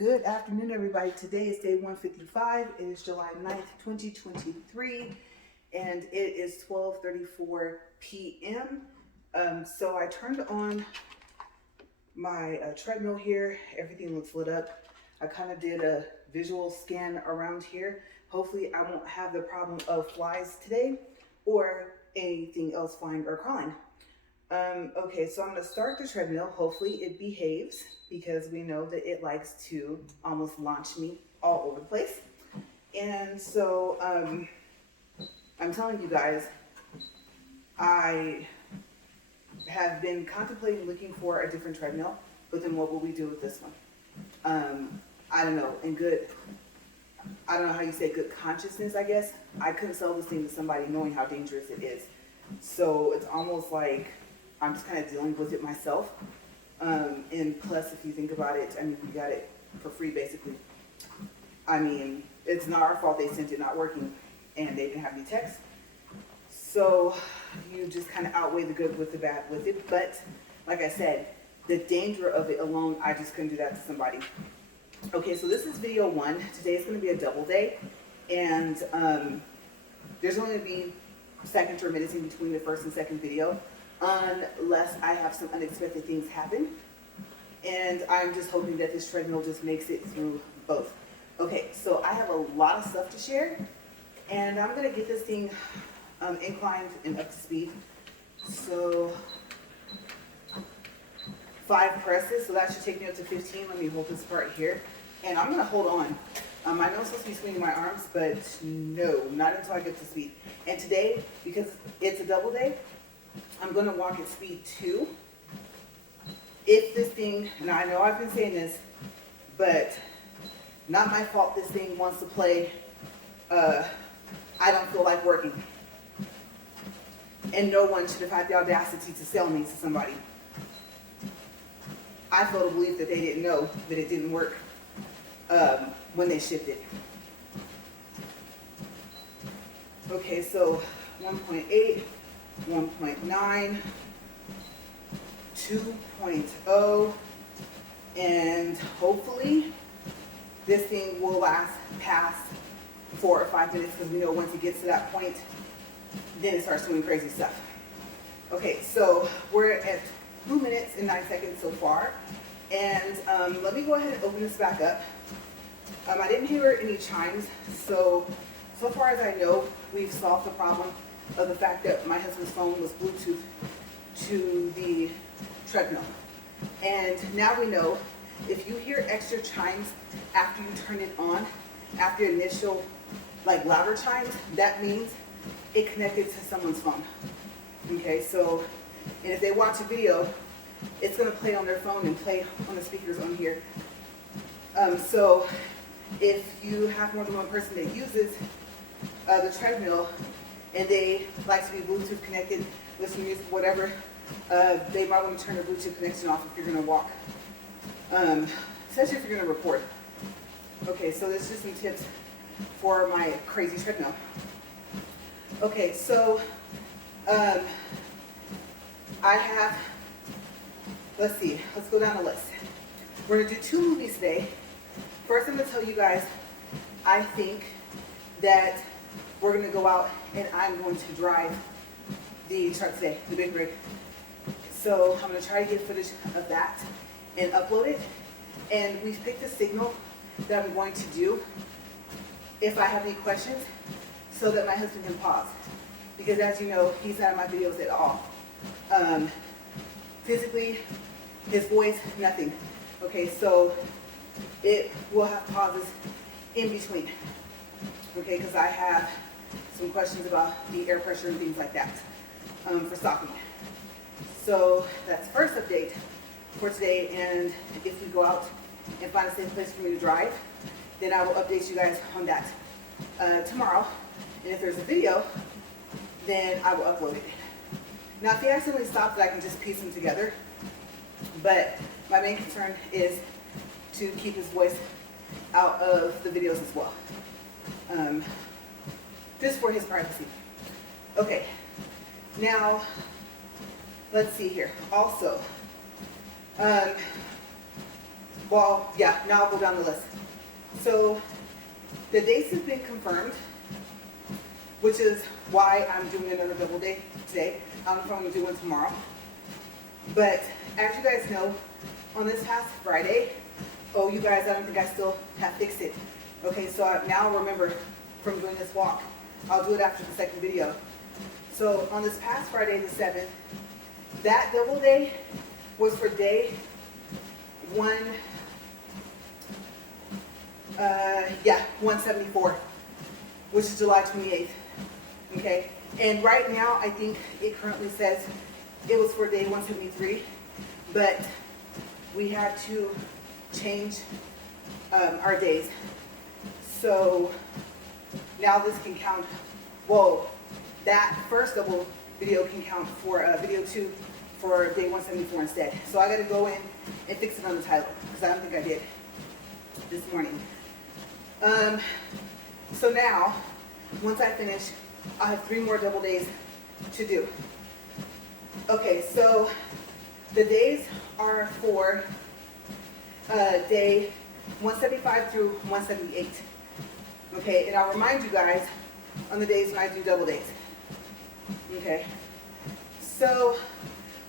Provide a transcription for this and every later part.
Good afternoon, everybody. Today is day 155. It is July 9th, 2023, and it is 12:34 p.m. So I turned on my treadmill here. Everything looks lit up. I kind of did a visual scan around here. Hopefully I won't have the problem of flies today or anything else flying or crawling. Okay, so I'm going to start the treadmill. Hopefully it behaves because we know that it likes to almost launch me all over the place. And so I'm telling you guys, I have been contemplating looking for a different treadmill, but then what will we do with this one? I don't know, I don't know how you say good consciousness, I guess. I couldn't sell this thing to somebody knowing how dangerous it is. So it's almost like I'm just kind of dealing with it myself. And plus, if you think about it, I mean, we got it for free, basically. I mean, it's not our fault they sent it not working, and they didn't have any text. So you just kind of outweigh the good with the bad with it. But like I said, the danger of it alone, I just couldn't do that to somebody. Okay, so this is video one. Today is going to be a double day, and there's only going to be seconds or minutes in between the first and second video, unless I have some unexpected things happen. And I'm just hoping that this treadmill just makes it through both. Okay, so I have a lot of stuff to share, and I'm going to get this thing inclined and up to speed. So 5 presses, so that should take me up to 15. Let me hold this part here, and I'm going to hold on. I know I'm supposed to be swinging my arms, but no, not until I get to speed. And today, because it's a double day, I'm going to walk at speed 2. If this thing, and I know I've been saying this, but not my fault this thing wants to play, I don't feel like working. And no one should have had the audacity to sell me to somebody. I feel to believe that they didn't know that it didn't work when they shipped it. Okay, so 1.8, 1.9, 2.0, and hopefully this thing will last past 4 or 5 minutes, because we know once it gets to that point, then it starts doing crazy stuff. Okay, so we're at 2 minutes and 9 seconds so far, and let me go ahead and open this back up. I didn't hear any chimes, so far as I know, we've solved the problem of the fact that my husband's phone was Bluetooth to the treadmill. And now we know if you hear extra chimes after you turn it on, after initial like louder chimes, that means it connected to someone's phone. Okay, so, and if they watch a video, it's gonna play on their phone and play on the speakers on here. So if you have more than one person that uses the treadmill and they like to be Bluetooth connected, listen to music, whatever, they might want to turn the Bluetooth connection off if you're going to walk, especially if you're going to record. Okay, so there's just some tips for my crazy treadmill. Okay, so I have, let's see, let's go down the list. We're going to do 2 movies today. First, I'm going to tell you guys, I think that we're going to go out and I'm going to drive the truck today, the big rig. So I'm going to try to get footage of that and upload it. And we've picked a signal that I'm going to do if I have any questions so that my husband can pause. Because as you know, he's not in my videos at all. Physically, his voice, nothing. Okay, so it will have pauses in between. Okay, because I have some questions about the air pressure and things like that for stopping. So that's the first update for today, and if we go out and find a safe place for me to drive, then I will update you guys on that tomorrow. And if there's a video, then I will upload it. Now if he accidentally stops it, I can just piece them together, but my main concern is to keep his voice out of the videos as well. Just for his privacy. Okay, now let's see here. Also, Well, yeah, now I'll go down the list. So the dates have been confirmed, which is why I'm doing another double day today. I don't know if I'm gonna do one tomorrow. But as you guys know, on this past Friday, oh, you guys, I don't think I still have fixed it. Okay, so now remember from doing this walk. I'll do it after the second video. So on this past Friday, the 7th, that double day was for day 174, which is July 28th. Okay, and right now I think it currently says it was for day 173, but we had to change our days. So now this can count, well, that first double video can count for video 2 for day 174 instead. So I gotta go in and fix it on the title, because I don't think I did this morning. So now, once I finish, I have 3 more double days to do. Okay, so the days are for day 175 through 178. Okay, and I'll remind you guys on the days when I do double days. Okay, so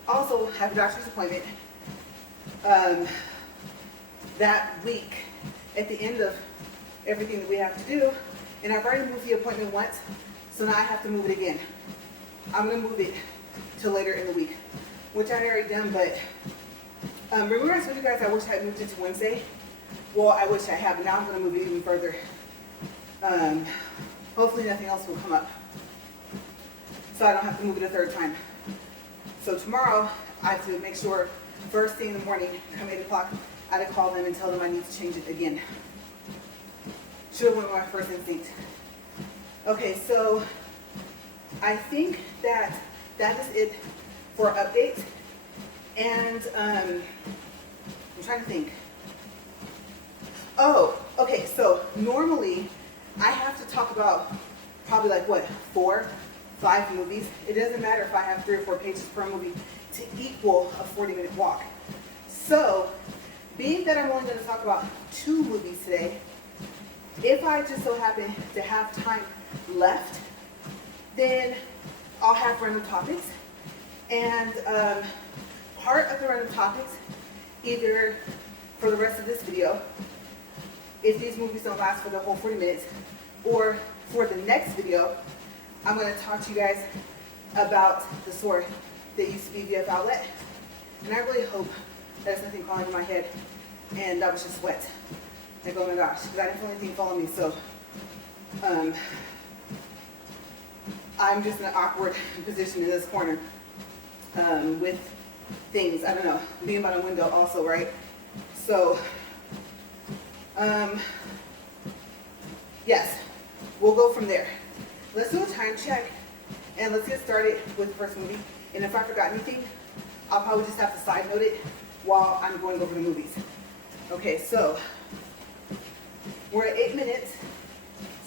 also have a doctor's appointment that week at the end of everything that we have to do, and I've already moved the appointment once, so now I have to move it again. I'm going to move it to later in the week, which I already done, but remember I told you guys I wish I had moved it to Wednesday? Well, I wish I had, but now I'm going to move it even further. Hopefully nothing else will come up, so I don't have to move it a third time. So tomorrow, I have to make sure first thing in the morning, come 8 o'clock, I had to call them and tell them I need to change it again. Should have went with my first instinct. Okay, so I think that is it for updates. And I'm trying to think. Oh, okay, so normally I have to talk about probably like what, 4, 5 movies. It doesn't matter if I have 3 or 4 pages per movie to equal a 40-minute walk. So, being that I'm only going to talk about 2 movies today, if I just so happen to have time left, then I'll have random topics. And part of the random topics, either for the rest of this video, if these movies don't last for the whole 40 minutes, or for the next video, I'm going to talk to you guys about the sword that used to be VF Outlet. And I really hope there's nothing crawling in my head and that was just sweat. Like, oh my gosh, because I didn't feel anything follow me, so I'm just in an awkward position in this corner with things, I don't know, being by the window also, right? So, yes, we'll go from there. Let's do a time check, and let's get started with the first movie. And if I forgot anything, I'll probably just have to side note it while I'm going over the movies. Okay, so we're at 8 minutes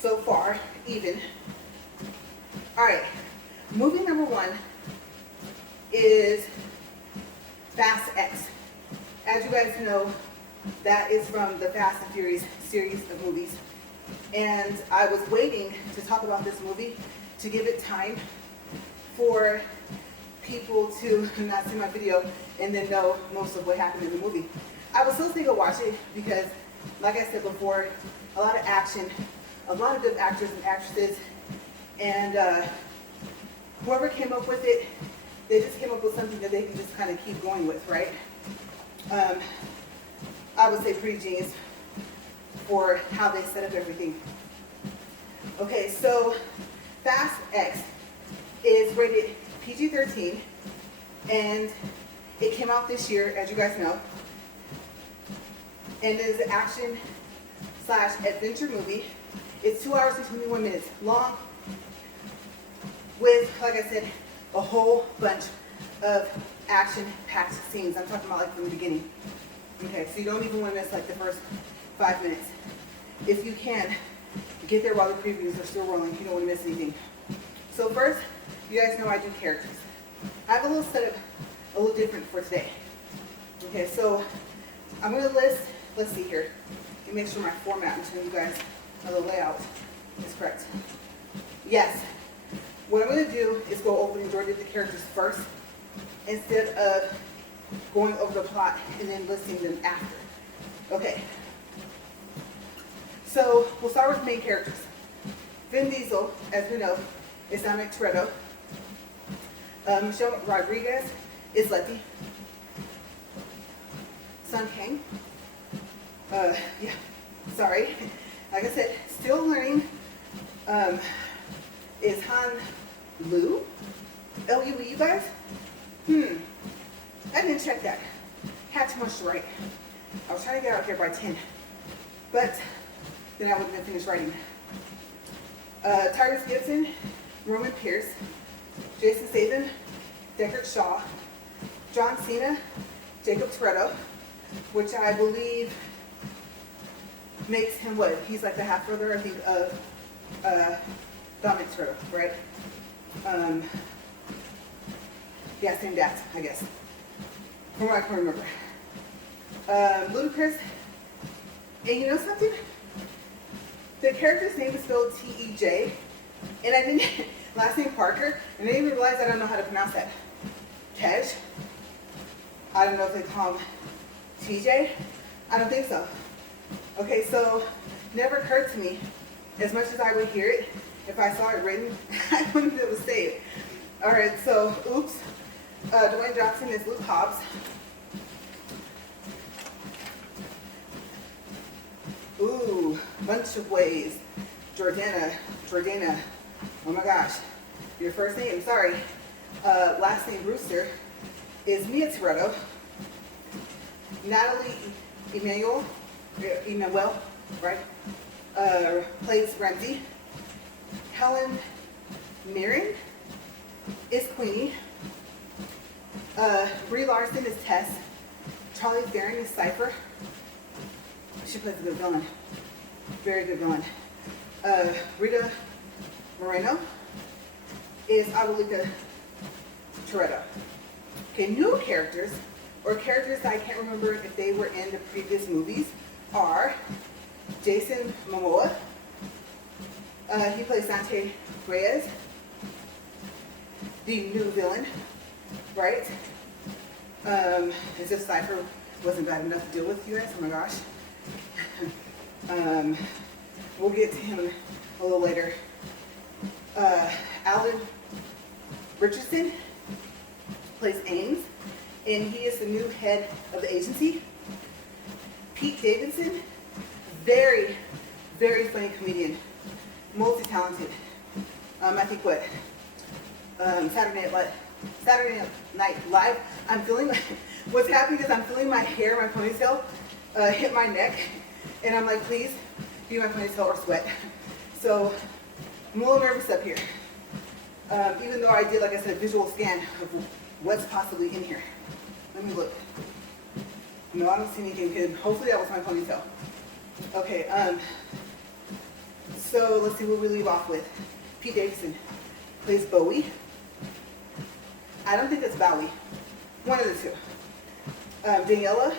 so far, even. All right, movie number 1 is Fast X. As you guys know, that is from the Fast and Furious series of movies. And I was waiting to talk about this movie to give it time for people to not see my video and then know most of what happened in the movie. I was still thinking of watch it because, like I said before, a lot of action, a lot of good actors and actresses, and whoever came up with it, they just came up with something that they can just kind of keep going with, right? I would say pretty genius for how they set up everything. Okay, so Fast X is rated PG-13, and it came out this year, as you guys know. And it is an action/adventure movie. It's 2 hours and 21 minutes long, with, like I said, a whole bunch of action-packed scenes. I'm talking about like from the beginning. Okay, so you don't even want to miss like the first 5 minutes. If you can, get there while the previews are still rolling. You don't want to miss anything. So first, you guys know I do characters. I have a little setup, a little different for today. Okay, so I'm going to list let's see here. Let me make sure my format and show you guys the layout is correct. Yes, what I'm going to do is go over the majority of the characters first instead of going over the plot and then listing them after. Okay. So we'll start with main characters. Vin Diesel, as we know, is Dominic Toretto. Michelle Rodriguez is Letty. Sun Kang. Yeah, sorry. Like I said, still learning. Is Han Lu? L-U-E, you guys? I didn't check that. Had too much to write. I was trying to get out here by 10. But then I wouldn't have finished writing. Tyrese Gibson, Roman Pierce, Jason Statham, Deckard Shaw, John Cena, Jacob Toretto, which I believe makes him what? He's like the half brother, I think, of Dominic Toretto, right? Yeah, same dad, I guess. From what I can remember. Ludacris, and you know something? The character's name is spelled T-E-J, and I didn't, last name Parker, and I didn't even realize I don't know how to pronounce that. Tej? I don't know if they call him TJ? I don't think so. Okay, so never occurred to me, as much as I would hear it, if I saw it written, I wouldn't be able to say it. All right, so, oops. Dwayne Johnson is Luke Hobbs. Ooh, bunch of ways. Jordana, oh my gosh. Your first name, sorry. Last name Brewster is Mia Toretto. Natalie Emanuel, right? Plays Ramsey. Helen Mirren is Queenie. Brie Larson is Tess. Charlie Theron is Cypher. She plays a good villain. Very good villain. Rita Moreno is Abuelita Toretto. Okay, new characters, or characters that I can't remember if they were in the previous movies, are Jason Momoa. He plays Dante Reyes, the new villain, right? As if Cypher wasn't bad enough to deal with, you guys. Oh my gosh. We'll get to him a little later. Alan Richardson plays Ames, and he is the new head of the agency. Pete Davidson, very, very funny comedian, multi-talented. I think what? Saturday Night Live. I'm feeling, what's happening is I'm feeling my hair, my ponytail, hit my neck, and I'm like, please, be my ponytail or sweat. So I'm a little nervous up here. Even though I did, like I said, a visual scan of what's possibly in here. Let me look. No, I don't see anything good. Hopefully that was my ponytail. Okay, so let's see what we leave off with. Pete Davidson plays Bowie. I don't think it's Bowie. One of the two. Daniela,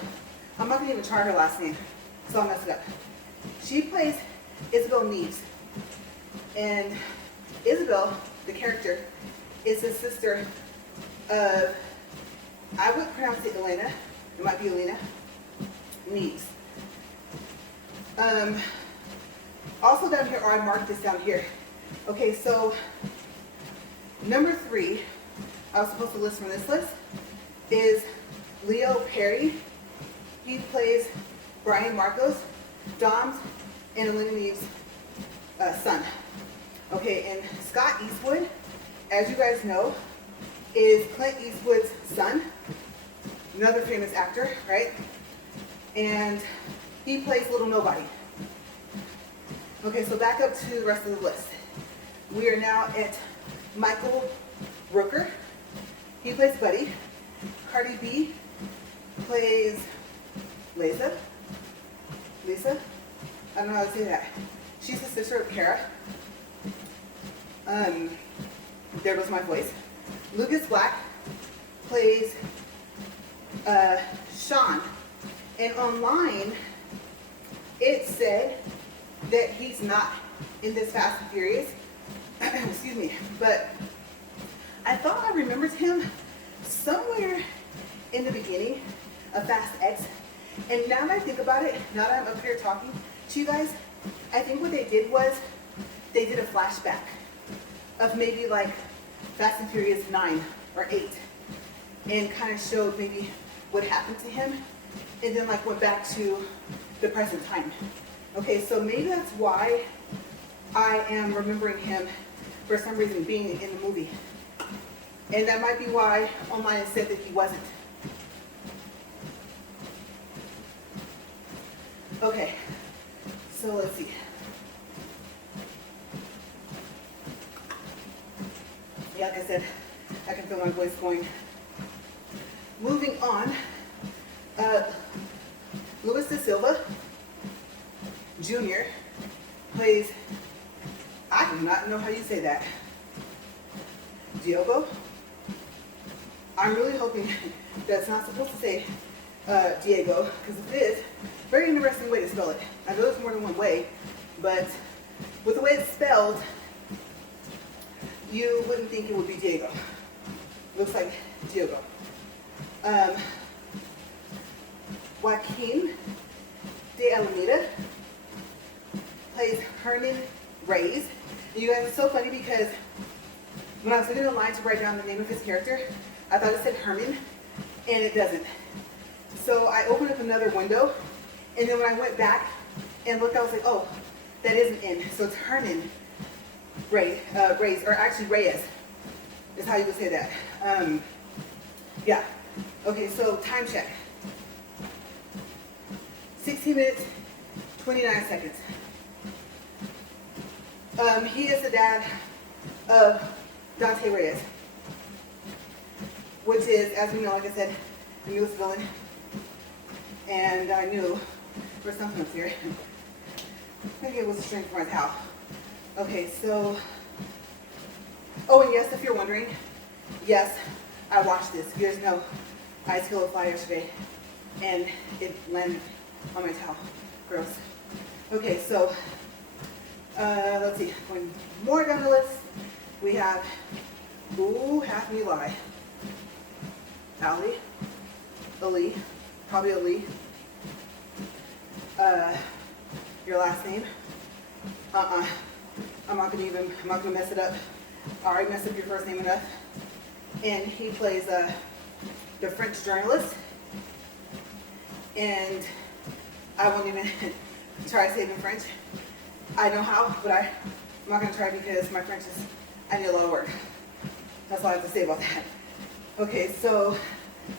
I'm not gonna even try her last name, so I'll mess it up. She plays Isabel Neves. And Isabel, the character, is the sister of, I would pronounce it Elena, it might be Elena, Neves. Also down here, or I marked this down here. Okay, so number 3, I was supposed to list from this list, is Leo Perry. He plays Brian Marcos, Dom's and Elena Neves' son. Okay, and Scott Eastwood, as you guys know, is Clint Eastwood's son, another famous actor, right? And he plays Little Nobody. Okay, so back up to the rest of the list. We are now at Michael Rooker. He plays Buddy. Cardi B plays Lisa. I don't know how to say that. She's the sister of Kara. There goes my voice. Lucas Black plays Sean. And online, it said that he's not in this Fast and Furious. Excuse me. But I thought I remembered him somewhere in the beginning of Fast X. And now that I think about it, now that I'm up here talking to you guys, I think what they did was they did a flashback of maybe like Fast and Furious 9 or 8 and kind of showed maybe what happened to him and then like went back to the present time. Okay, so maybe that's why I am remembering him for some reason being in the movie. And that might be why online it said that he wasn't. Okay, so let's see. Yeah, like I said, I can feel my voice going. Moving on, Luis da Silva Jr. plays, I do not know how you say that, Diogo. I'm really hoping that's not supposed to say Diego, because if it is, very interesting way to spell it. I know there's more than one way, but with the way it's spelled, you wouldn't think it would be Diego. Looks like Diogo. Joaquin de Alameda plays Hernan Reyes. And you guys, it's so funny because when I was looking online to write down the name of his character, I thought it said Herman, and it doesn't. So I opened up another window, and then when I went back and looked, I was like, oh, that is an N. So it's Hernan Reyes, or actually Reyes is how you would say that. Yeah. Okay, so time check. 16 minutes, 29 seconds. He is the dad of Dante Reyes, which is, as we know, like I said, the newest villain. And I knew there was something up here. I think it was a string for my towel. Okay, so, oh, and yes, if you're wondering, yes, I watched this. Years ago, I iced a fly yesterday, and it landed on my towel. Gross. Okay, so, let's see, going more down the list, we have, ooh, half me lie. Ali, probably Ali. Your last name? I'm not gonna mess it up. I already messed up your first name enough. And he plays the French journalist. And I won't even try to say it in French. I know how, but I'm not gonna try because my French is, I need a lot of work. That's all I have to say about that. Okay, so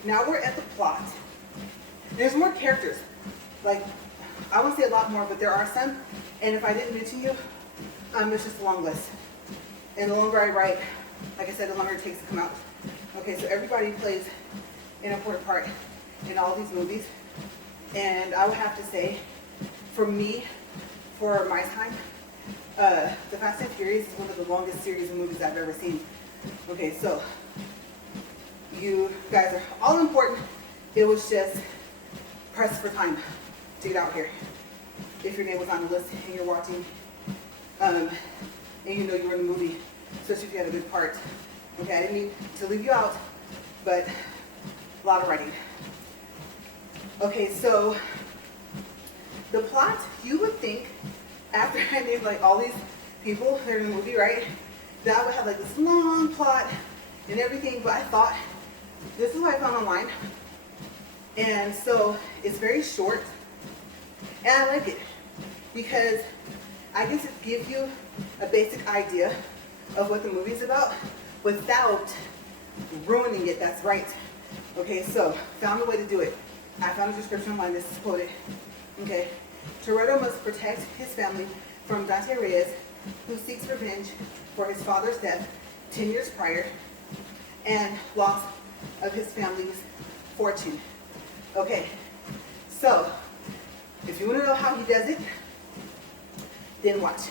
now we're at the plot. There's more characters. Like, I won't say a lot more, but there are some. And if I didn't mention you, it's just a long list. And the longer I write, like I said, the longer it takes to come out. Okay, so everybody plays an important part in all these movies. And I would have to say, for me, for my time, The Fast and Furious is one of the longest series of movies I've ever seen. Okay, so you guys are all important. It was just pressed for time to get out here. If your name was on the list and you're watching, and you know you were in the movie, especially if you had a good part. Okay, I didn't mean to leave you out, but a lot of writing. Okay, so the plot, you would think, after I named like all these people that are in the movie, right, that I would have like this long plot and everything, but I thought, this is what I found online. And so it's very short, and I like it because I get to give you a basic idea of what the movie's about without ruining it. That's right. Okay, so found a way to do it. I found a description online. This is quoted. Okay, Toretto must protect his family from Dante Reyes, who seeks revenge for his father's death 10 years prior and loss of his family's fortune. Okay, so if you want to know how he does it, then watch.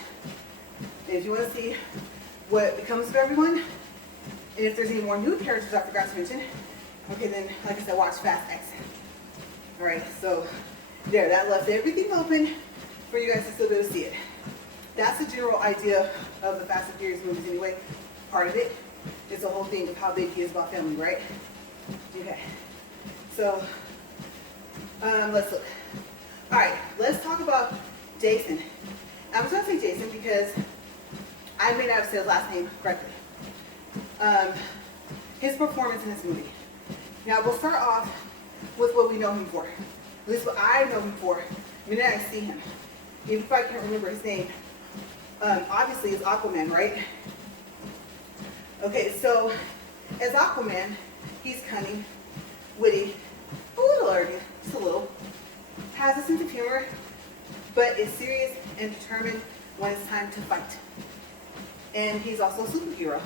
And if you want to see what becomes of everyone, and if there's any more new characters I forgot to mention, okay, then, like I said, watch Fast X. All right, so there, that left everything open for you guys to still be able to see it. That's the general idea of the Fast and Furious movies anyway. Part of it is the whole thing of how big he is about family, right? Okay. So, let's look. All right, let's talk about Jason. I'm just gonna say Jason because I may not have said his last name correctly. His performance in this movie. Now, we'll start off with what we know him for. At least what I know him for, the minute I see him. Even if I can't remember his name, obviously it's Aquaman, right? Okay, so as Aquaman, he's cunning, witty, a little arrogant, just a little, has a sense of humor, but is serious and determined when it's time to fight. And he's also a superhero.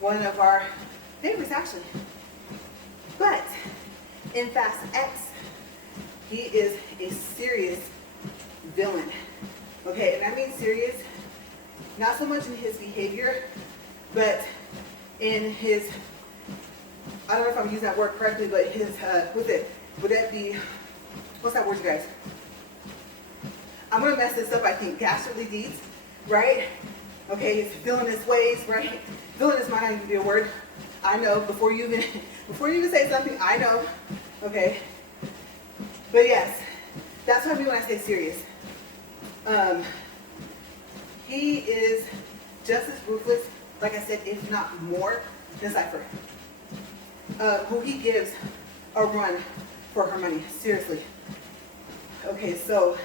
One of our favorites, actually. But in Fast X, he is a serious villain. Okay, and I mean serious, not so much in his behavior, but in his, I don't know if I'm using that word correctly, but his, would that be, what's that word, you guys? I'm gonna mess this up, I think, dastardly deeds, right? Okay, his villainous ways, right? Villainous might not even be a word. I know, before you even say something, I know, okay? But yes, that's what I mean when I say serious. He is just as ruthless, like I said, if not more, than Cypher. Who he gives a run for her money, seriously. Okay, so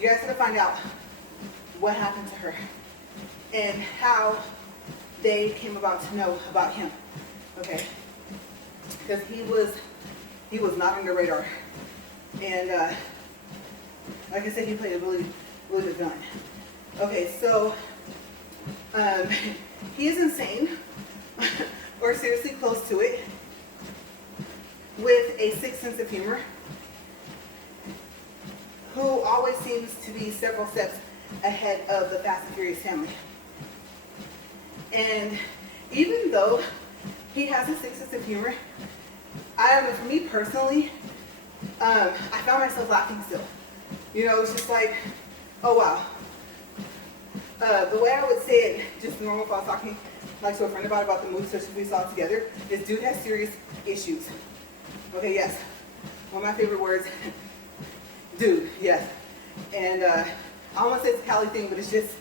you guys are gonna find out what happened to her and how they came about to know about him, okay? Because he was not on their radar. And like I said, he played a really, really good villain. Okay, so he is insane, or seriously close to it, with a sick sense of humor, who always seems to be several steps ahead of the Fast and Furious family. And even though he has a sick sense of humor, I don't know, for me personally, I found myself laughing still. You know, it's just like, oh wow. The way I would say it, just normal if I was talking like to a friend about the movie, such as we saw it together, is dude has serious issues. Okay, yes. One of my favorite words, dude, yes. And I don't want to say it's a Cali thing, but it's just,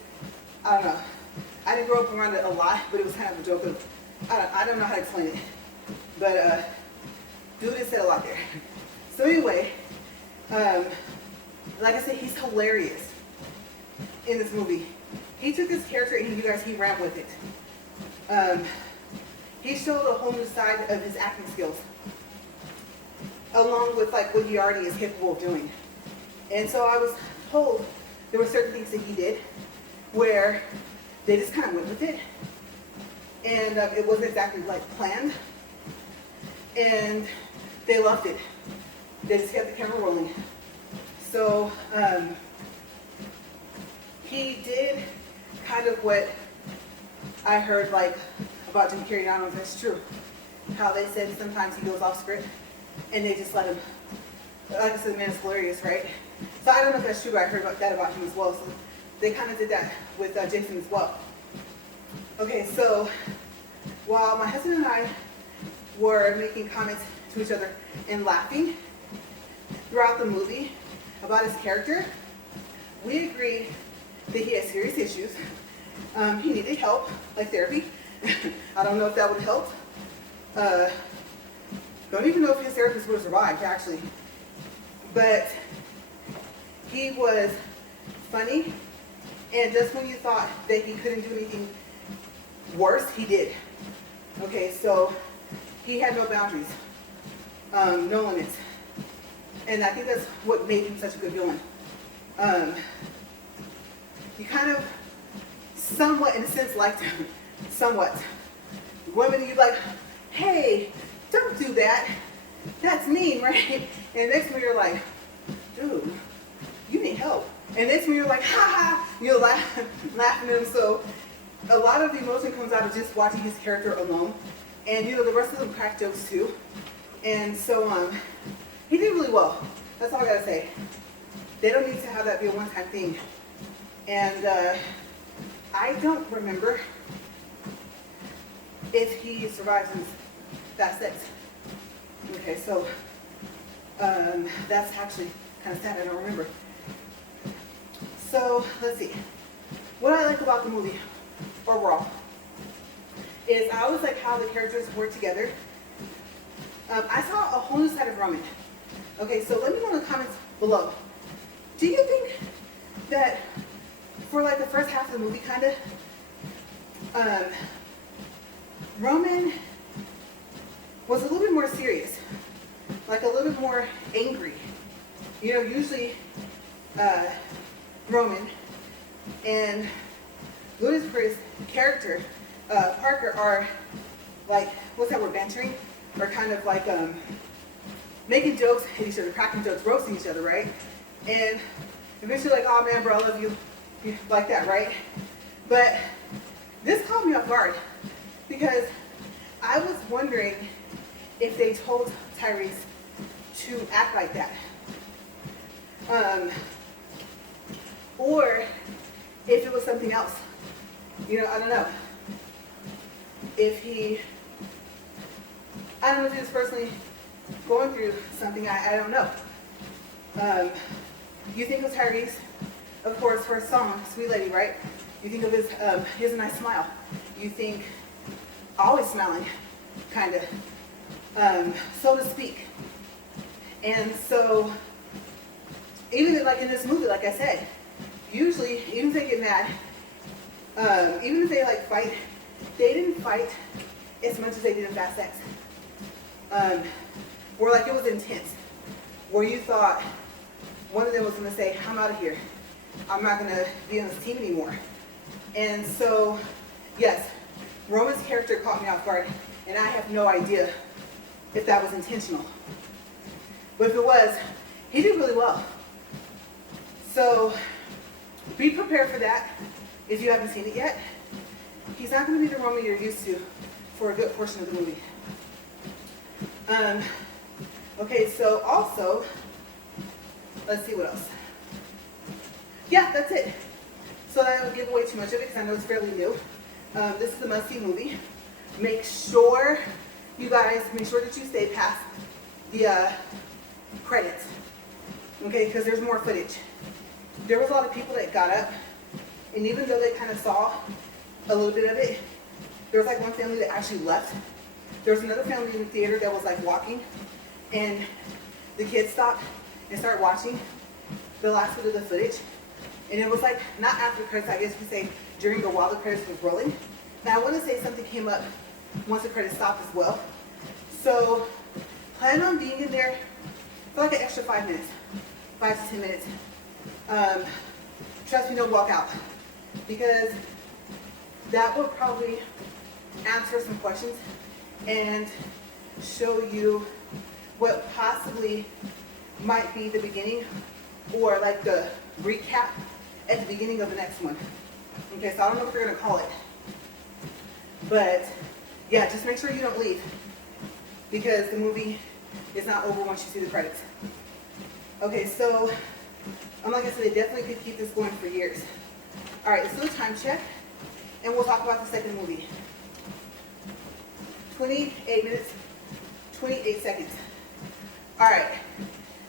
I don't know. I didn't grow up around it a lot, but it was kind of a joke of, I don't know how to explain it. But dude is said a lot there. So anyway, like I said, he's hilarious in this movie. He took this character and he ran with it. He showed a whole new side of his acting skills, along with like what he already is capable of doing. And so I was told there were certain things that he did where they just kind of went with it, and it wasn't exactly like planned, and they loved it. They just kept the camera rolling. So he did kind of what I heard like about Jim Carrey. I don't know if that's true. How they said sometimes he goes off script and they just let him. Like I said, the man is hilarious, right? So I don't know if that's true, but I heard about that about him as well. So they kind of did that with Jason as well. Okay, so while my husband and I were making comments to each other and laughing throughout the movie about his character, we agreed that he had serious issues. He needed help, like therapy. I don't know if that would help. Don't even know if his therapist would have survived, actually. But he was funny, and just when you thought that he couldn't do anything worse, he did. Okay, so he had no boundaries, no limits. And I think that's what made him such a good villain. You kind of somewhat, in a sense, liked him. Somewhat. Women, you like, hey, don't do that. That's mean, right? And next minute you're like, dude, you need help. And next minute you're like, ha ha, you're laughing at him. So a lot of the emotion comes out of just watching his character alone. And you know, the rest of them crack jokes too. And so he did really well. That's all I gotta say. They don't need to have that be a one-time thing. And I don't remember if he survives in fast sex. Okay, so that's actually kind of sad. I don't remember. So let's see. What I like about the movie overall is I always like how the characters work together. I saw a whole new side of Roman. Okay, so let me know in the comments below. Do you think that for like the first half of the movie, kind of, Roman was a little bit more serious, like a little bit more angry? You know, usually Roman and Ludacris' character, Parker, are like, what's that word, bantering? Or kind of like making jokes at each other, cracking jokes, roasting each other, right? And eventually like, oh man, bro, I love you, like that, right? But this caught me off guard because I was wondering if they told Tyrese to act like that. Or if it was something else. You know, I don't know. If he, I don't know if he was personally going through something, I don't know. You think of Tyrese, of course, for his song, Sweet Lady, right? You think of his, he has a nice smile. You think, always smiling, kind of, so to speak. And so, even like in this movie, like I said, usually, even if they get mad, even if they like fight, they didn't fight as much as they did in Fast Sex. Where like it was intense, where you thought one of them was gonna say, I'm out of here. I'm not gonna be on this team anymore. And so, yes, Roman's character caught me off guard, and I have no idea if that was intentional. But if it was, he did really well. So be prepared for that if you haven't seen it yet. He's not going to be the Roman you're used to for a good portion of the movie. Okay, so also, let's see what else. Yeah, that's it. So I don't give away too much of it because I know it's fairly new. This is a must-see movie. Make sure, you guys, make sure that you stay past the credits. Okay, because there's more footage. There was a lot of people that got up, and even though they kind of saw a little bit of it, there was like one family that actually left. There was another family in the theater that was like walking, and the kids stopped and started watching the last bit of the footage. And it was like, not after the credits, I guess you could say during or while the credits was rolling. Now I want to say something came up once the credits stopped as well. So plan on being in there for like an extra 5 minutes, 5 to 10 minutes. Trust me, don't walk out, because that will probably answer some questions and show you what possibly might be the beginning or like the recap at the beginning of the next one. Okay, so I don't know what they're going to call it, but yeah, just make sure you don't leave, because the movie is not over once you see the credits. Okay, so like I said, they definitely could keep this going for years. All right, let's do a time check, and we'll talk about the second movie. 28 minutes, 28 seconds. All right,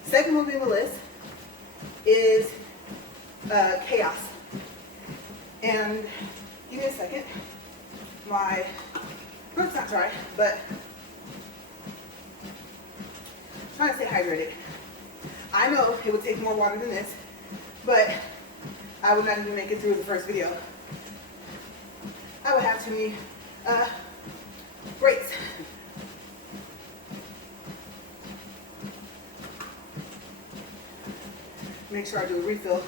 second movie on the list is Chaos. And give me a second. My throat's not dry, but I'm trying to stay hydrated. I know it would take more water than this, but I would not even make it through the first video. I would have too many breaks. Make sure I do a refill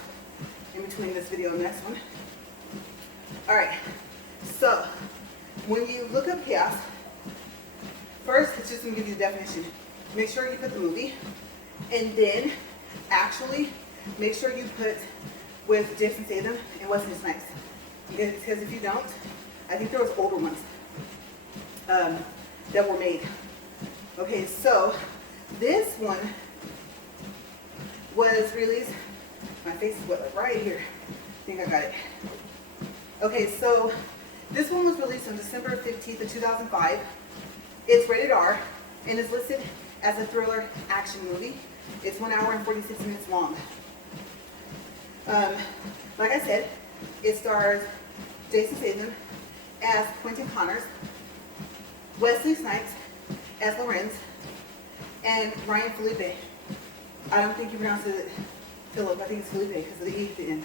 in between this video and the next one. All right, so when you look up chaos, first it's just gonna give you the definition. Make sure you put the movie, and then actually make sure you put with Jason Statham and Wesley Snipes. Because if you don't, I think there was older ones that were made. Okay, so this one was released. My face is wet, like right here. I think I got it. Okay, so this one was released on December 15th of 2005. It's rated R and is listed as a thriller action movie. It's 1 hour and 46 minutes long. Like I said, it stars Jason Statham as Quentin Connors, Wesley Snipes as LaRae's, and Ryan Felipe. I don't think you pronounce it Philip. I think it's Felipe because of the E at the end.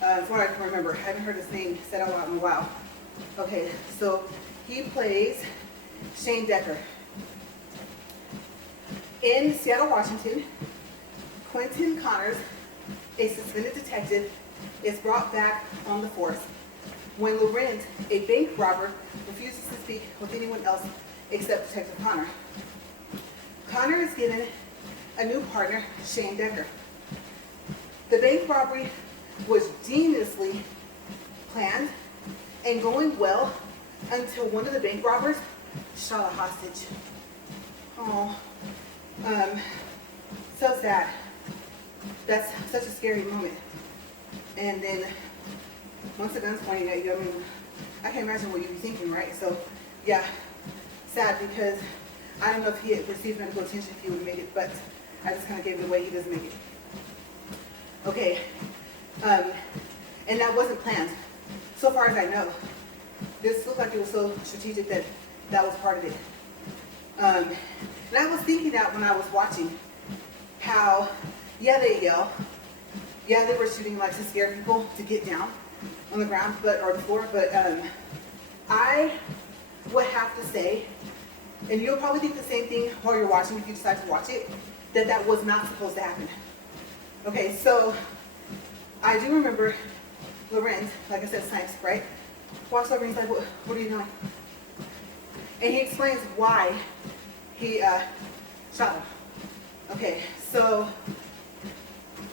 That's what I can remember. I haven't heard his name said out loud in a while. Okay, so he plays Shane Decker. In Seattle, Washington, Quentin Connors, a suspended detective, is brought back on the force when Laurent, a bank robber, refuses to speak with anyone else except Detective Connor. Connor is given a new partner, Shane Decker. The bank robbery was geniusly planned and going well until one of the bank robbers shot a hostage. Oh, so sad. That's such a scary moment. And then once the gun's pointing at you, I mean, I can't imagine what you'd be thinking, right? So, yeah, sad because I don't know if he had received medical attention if he would have made it, but I just kind of gave it away. He doesn't make it. Okay, and that wasn't planned. So far as I know, this looked like it was so strategic that that was part of it. And I was thinking that when I was watching how, yeah, they yell, yeah, they were shooting like to scare people to get down on the ground, or the floor, but I would have to say, and you'll probably think the same thing while you're watching if you decide to watch it, that that was not supposed to happen. Okay, so I do remember Lorenz, like I said, Snipes, right? Walks over and he's like, what are you doing? And he explains why he shot him. Okay, so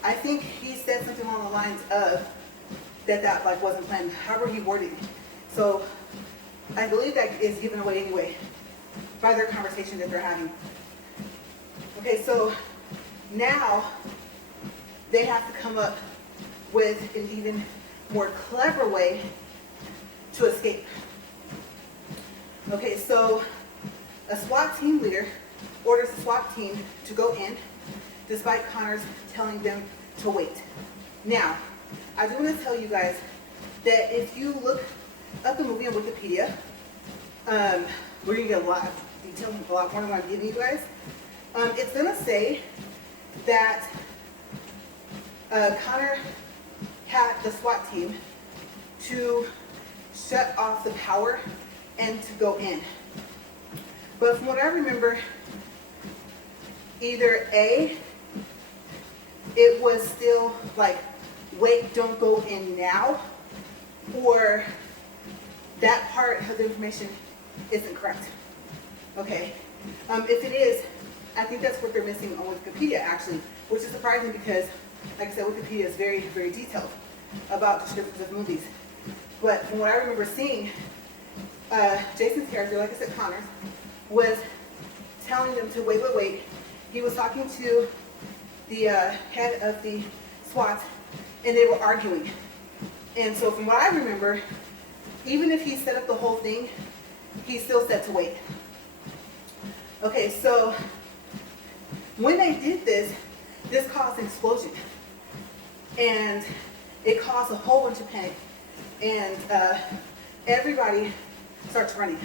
I think he said something along the lines of that like wasn't planned, however he worded it. So I believe that is given away anyway by their conversation that they're having. Okay, so now they have to come up with an even more clever way to escape. Okay, so a SWAT team leader orders the SWAT team to go in despite Connors telling them to wait. Now, I do want to tell you guys that if you look up the movie on Wikipedia, we're going to get a lot of detail, a lot more than what I'm giving you guys. It's going to say that Connor had the SWAT team to shut off the power and to go in. But from what I remember, either A, it was still like, wait, don't go in now, or that part of the information isn't correct. Okay, if it is, I think that's what they're missing on Wikipedia actually, which is surprising because, like I said, Wikipedia is very, very detailed about descriptions of movies. But from what I remember seeing, Jason's character, like I said, Connors, was telling them to wait. He was talking to the head of the SWAT, and they were arguing. And so from what I remember, even if he set up the whole thing, he still said to wait. Okay, so when they did this caused an explosion. And it caused a whole bunch of panic. And everybody starts running.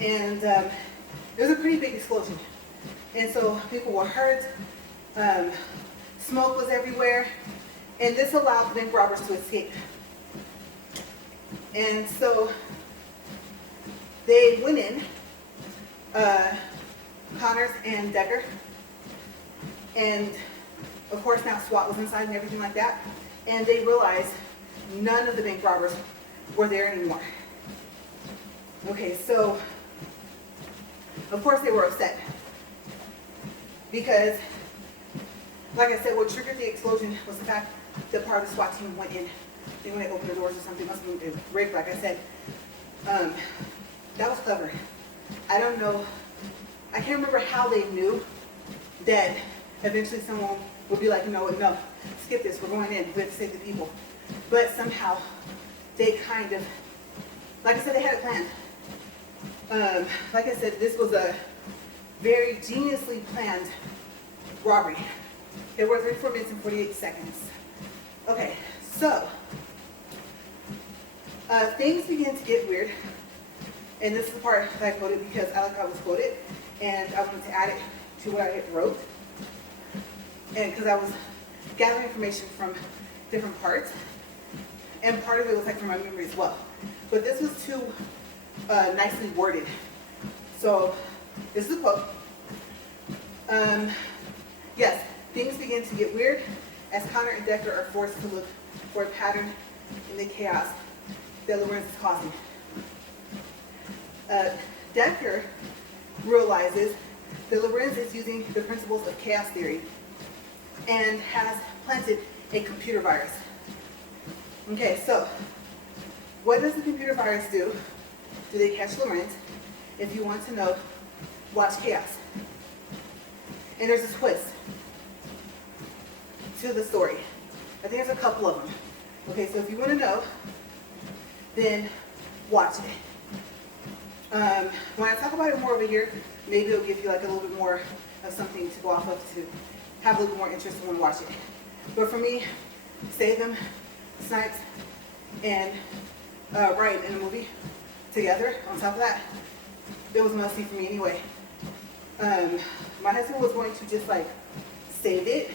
And it was a pretty big explosion. And so people were hurt. Smoke was everywhere. And this allowed the bank robbers to escape. And so they went in, Connors and Decker. And of course now SWAT was inside and everything like that. And they realized none of the bank robbers were there anymore. Okay, so of course they were upset. Because, like I said, what triggered the explosion was the fact that part of the SWAT team went in. They went to open the doors or something, must have been rigged, like I said. That was clever. I don't know, I can't remember how they knew that eventually someone would be like, no, skip this, we're going in, we have to save the people. But somehow they kind of, like I said, they had it planned. Like I said, this was a very geniusly planned robbery. It was 34 minutes and 48 seconds. Okay, so things begin to get weird. And this is the part that I quoted because I like how it was quoted. And I wanted to add it to what I wrote. And because I was gathering information from different parts. And part of it was like from my memory as well. But this was too nicely worded. So this is a quote. Yes, things begin to get weird as Connor and Decker are forced to look for a pattern in the chaos that LaRae's is causing. Decker realizes that LaRae's is using the principles of chaos theory and has planted a computer virus. Okay, so what does the computer virus do? Do they catch LaRae's? If you want to know, watch Chaos. And there's a twist to the story. I think there's a couple of them. Okay, so if you want to know, then watch it. When I talk about it more over here, maybe it'll give you like a little bit more of something to go off of to have a little bit more interest and want to watch it. But for me, Statham, Snipes, and Wright in a movie together on top of that, it was a must-see for me anyway. My husband was going to just like save it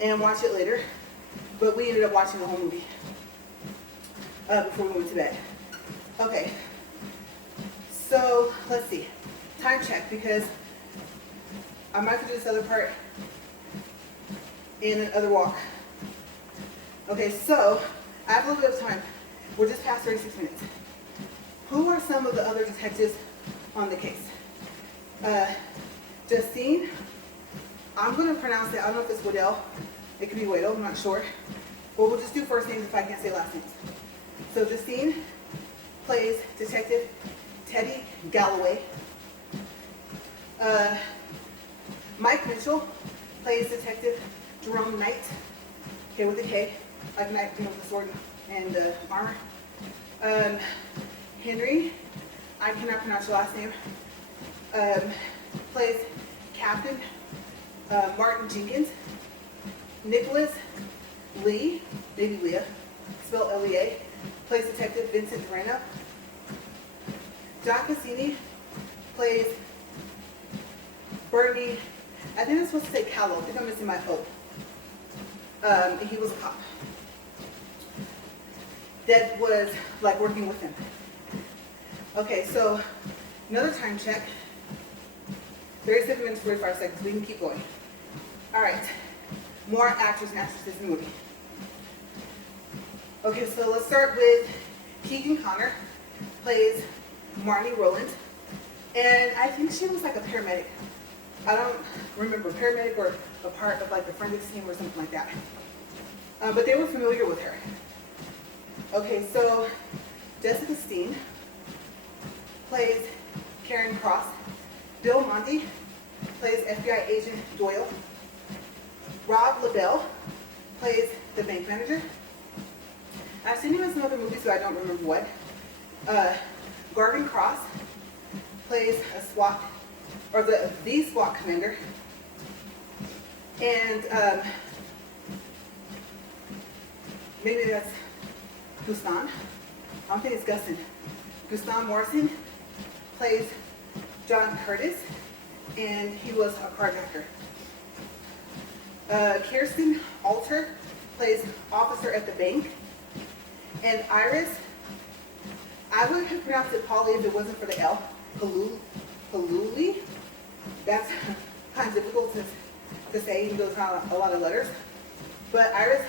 and watch it later, but we ended up watching the whole movie before we went to bed. Okay, so let's see, time check, because I'm about to do this other part in another walk. Okay, so I have a little bit of time. We're just past 36 minutes. Who are some of the other detectives on the case? Justine, I'm going to pronounce it, I don't know if it's Waddell, it could be Waddell, I'm not sure. But we'll just do first names if I can't say last names. So Justine plays Detective Teddy Galloway. Mike Mitchell plays Detective Jerome Knight, okay, with a K, like Knight, you know, with the sword and armor. Henry, I cannot pronounce your last name, plays Captain Martin Jenkins. Nicholas Lee, maybe Leah, spelled L-E-A, plays Detective Vincent Moreno. John Cassini plays Bernie, I think I'm supposed to say Callow, I think I'm missing my O. He was a cop that was like working with him. Okay, so another time check. 37 minutes, 45 seconds. We can keep going. All right. More actors and actresses in the movie. Okay, so let's start with Keegan Connor, plays Marnie Rowland. And I think she was like a paramedic. I don't remember, paramedic or a part of like the forensics team or something like that. But they were familiar with her. Okay, so Jessica Steen plays Karen Cross. Bill Monty plays FBI agent Doyle. Rob LaBelle plays the bank manager. I've seen him in some other movies, so I don't remember what. Garvin Cross plays a SWAT, or the SWAT commander. And maybe that's Guston. I don't think it's Guston. Guston Morrison plays John Curtis, and he was a carjacker. Kirsten Alter plays officer at the bank. And Iris, I would have pronounced it Polly if it wasn't for the L. Paluli. That's kind of difficult to say, even though it's not a lot of letters. But Iris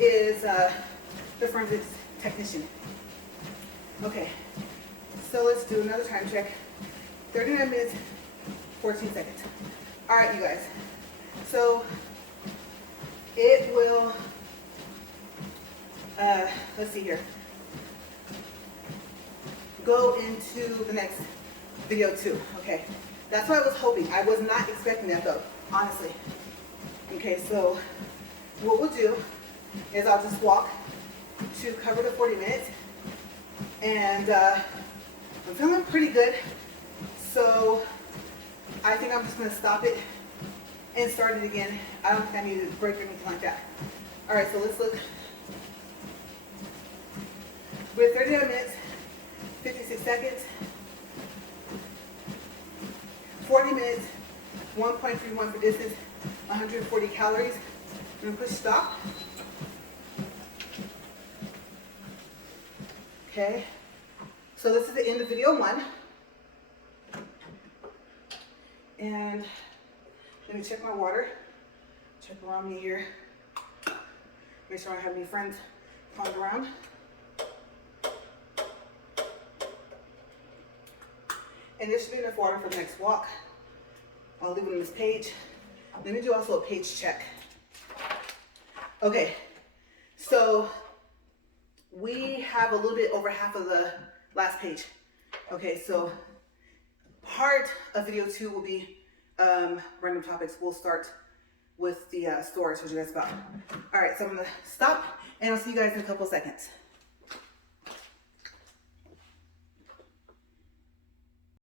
is the forensics technician. Okay, so let's do another time check. 39 minutes, 14 seconds. All right, you guys. So it will, let's see here, go into the next video too, okay? That's what I was hoping. I was not expecting that though. honestly. Okay, so what we'll do is I'll just walk to cover the 40 minutes, and I'm feeling pretty good, so I think I'm just gonna stop it and start it again. I don't think I need a break or anything like that. All right, so let's look. We're 39 minutes, 56 seconds, 40 minutes, 1.31 for distance, 140 calories. I'm gonna push stop. Okay, so this is the end of video 1. And let me check my water, check around me here, make sure I don't have any friends crawling around. And this should be enough water for the next walk. I'll leave it on this page. Let me do also a page check. Okay, so we have a little bit over half of the last page. Okay, so part of video 2 will be random topics. We'll start with the stories, which you guys about. All right, so I'm gonna stop and I'll see you guys in a couple seconds.